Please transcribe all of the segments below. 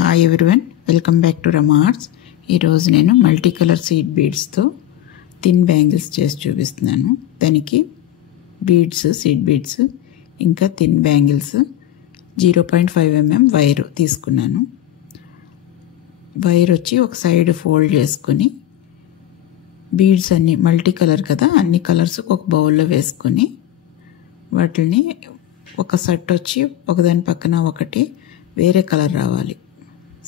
Hi everyone, welcome back to Ramarts. ఈరోజు నేను multi colour seed బీడ్స్తో థిన్ బ్యాంగిల్స్ చేసి చూపిస్తున్నాను. దానికి బీడ్స్, సీడ్ బీడ్స్, ఇంకా థిన్ బ్యాంగిల్స్ 0.5 mm వైర్ తీసుకున్నాను. వైర్ వచ్చి ఒక సైడ్ ఫోల్డ్ చేసుకుని బీడ్స్ అన్ని మల్టీ కలర్ కదా, అన్ని కలర్స్ ఒక బౌల్లో వేసుకొని వాటిని ఒక సెట్ వచ్చి ఒకదాని పక్కన ఒకటి వేరే కలర్ రావాలి,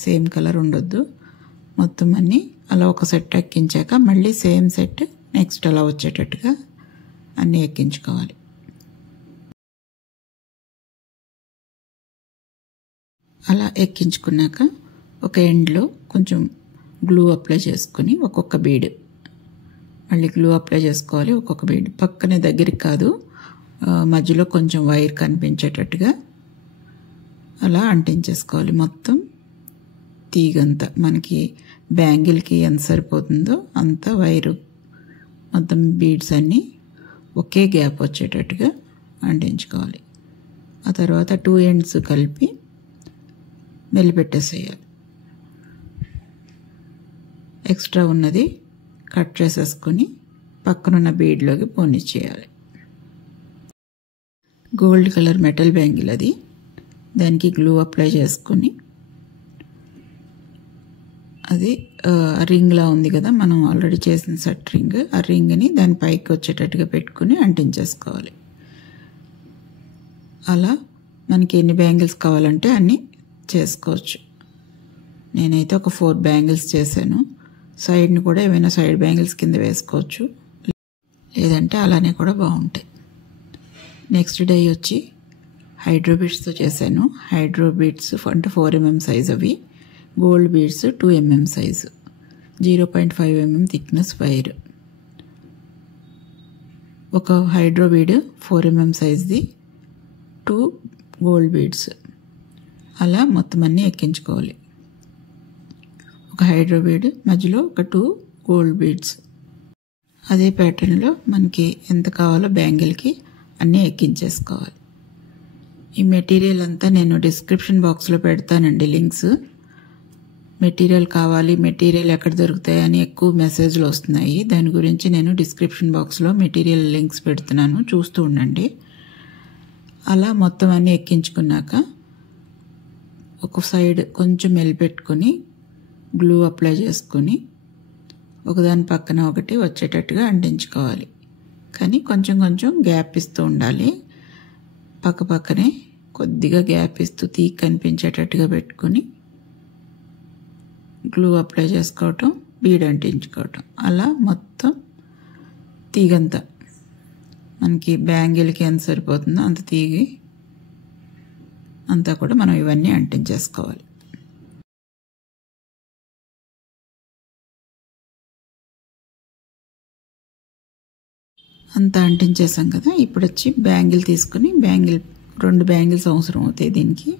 సేమ్ కలర్ ఉండొద్దు. మొత్తం అన్నీ అలా ఒక సెట్ ఎక్కించాక మళ్ళీ సేమ్ సెట్ నెక్స్ట్ అలా వచ్చేటట్టుగా అన్నీ ఎక్కించుకోవాలి. అలా ఎక్కించుకున్నాక ఒక ఎండ్లో కొంచెం గ్లూ అప్లై చేసుకుని ఒక్కొక్క బీడ్ మళ్ళీ గ్లూ అప్లై చేసుకోవాలి. ఒక్కొక్క బీడ్ పక్కనే దగ్గరికి కాదు, మధ్యలో కొంచెం వైర్ కనిపించేటట్టుగా అలా అంటించేసుకోవాలి. మొత్తం తీగంతా మనకి బ్యాంగిల్కి ఎంత సరిపోతుందో అంత వైరు మొత్తం బీడ్స్ అన్నీ ఒకే గ్యాప్ వచ్చేటట్టుగా అంటించుకోవాలి. ఆ తర్వాత 2 ends కలిపి మెలిపెట్టేసేయాలి. ఎక్స్ట్రా ఉన్నది కట్ చేసేసుకొని పక్కనున్న బీడ్లోకి పోనిచ్చేయాలి. గోల్డ్ కలర్ మెటల్ బ్యాంగిల్ అది, దానికి గ్లూ అప్లై చేసుకొని అది రింగ్లా ఉంది కదా, మనం ఆల్రెడీ చేసిన సెట్ రింగ్, ఆ రింగ్ని దాని పైకి వచ్చేటట్టుగా పెట్టుకుని అంటించేసుకోవాలి. అలా మనకి ఎన్ని బ్యాంగిల్స్ కావాలంటే అన్నీ చేసుకోవచ్చు. నేనైతే ఒక 4 బ్యాంగిల్స్ చేశాను. సైడ్ని కూడా ఏమైనా సైడ్ బ్యాంగిల్స్ కింద వేసుకోవచ్చు, లేదంటే అలానే కూడా బాగుంటాయి. నెక్స్ట్ డే వచ్చి హైడ్రో బీడ్స్తో చేశాను. హైడ్రో బీడ్స్ అంటే 4 mm సైజ్ అవి, gold beads 2 mm size, 0.5 mm thickness wire. ఒక హైడ్రో బీడ్ 4 mm సైజ్ది, 2 గోల్డ్ బీడ్స్, అలా మొత్తం అన్నీ ఎక్కించుకోవాలి. ఒక హైడ్రో బీడ్ మధ్యలో ఒక 2 గోల్డ్ బీడ్స్. అదే ప్యాటర్న్లో మనకి ఎంత కావాలో బ్యాంగిల్కి అన్నీ ఎక్కించేసుకోవాలి. ఈ మెటీరియల్ అంతా నేను డిస్క్రిప్షన్ బాక్స్లో పెడతానండి లింక్స్. మెటీరియల్ కావాలి, మెటీరియల్ ఎక్కడ దొరుకుతాయి అని ఎక్కువ మెసేజ్లు వస్తున్నాయి. దాని గురించి నేను డిస్క్రిప్షన్ బాక్స్లో మెటీరియల్ లింక్స్ పెడుతున్నాను, చూస్తూ ఉండండి. అలా మొత్తం అన్నీ ఎక్కించుకున్నాక ఒక సైడ్ కొంచెం మెలిపెట్టుకొని గ్లూ అప్లై చేసుకొని ఒకదాని పక్కన ఒకటి వచ్చేటట్టుగా అంటించుకోవాలి. కానీ కొంచెం కొంచెం గ్యాప్ ఇస్తూ ఉండాలి. పక్క పక్కనే కొద్దిగా గ్యాప్ ఇస్తూ తీగ కనిపించేటట్టుగా పెట్టుకుని గ్లూ అప్లై చేసుకోవటం, బీడ్ అంటించుకోవటం. అలా మొత్తం తీగంతా మనకి బ్యాంగిల్కి ఎంత సరిపోతుందో అంత తీగి అంతా కూడా మనం ఇవన్నీ అంటించేసుకోవాలి. అంతా అంటించేసాం కదా. ఇప్పుడు వచ్చి బ్యాంగిల్ తీసుకుని 2 బ్యాంగిల్స్ అవసరం అవుతాయి దీనికి.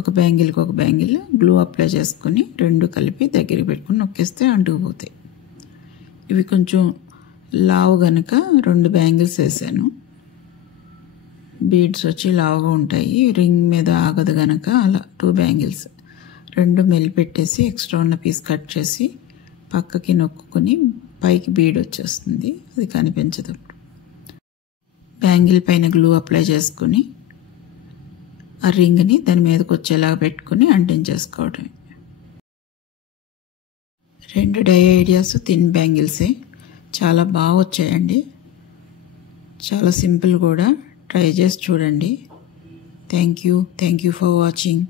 ఒక బ్యాంగిల్కి ఒక బ్యాంగిల్ గ్లూ అప్లై చేసుకుని 2 కలిపి దగ్గరికి పెట్టుకుని నొక్కేస్తే అంటుకుపోతాయి. ఇవి కొంచెం లావు గనక 2 బ్యాంగిల్స్ వేసాను. బీడ్స్ వచ్చి లావుగా ఉంటాయి, రింగ్ మీద ఆగదు గనక అలా 2 బ్యాంగిల్స్. 2 మెలిపెట్టేసి ఎక్స్ట్రా ఉన్న పీస్ కట్ చేసి పక్కకి నొక్కుని పైకి బీడ్ వచ్చేస్తుంది, అది కనిపించదు. బ్యాంగిల్ పైన గ్లూ అప్లై చేసుకుని ఆ రింగ్ని దాని మీదకి వచ్చేలాగా పెట్టుకుని అంటించేసుకోవడమే. 2 డై ఐడియాస్ థిన్ బ్యాంగిల్సే, చాలా బాగా వచ్చాయండి. చాలా సింపుల్ కూడా, ట్రై చేసి చూడండి. Thank you for watching.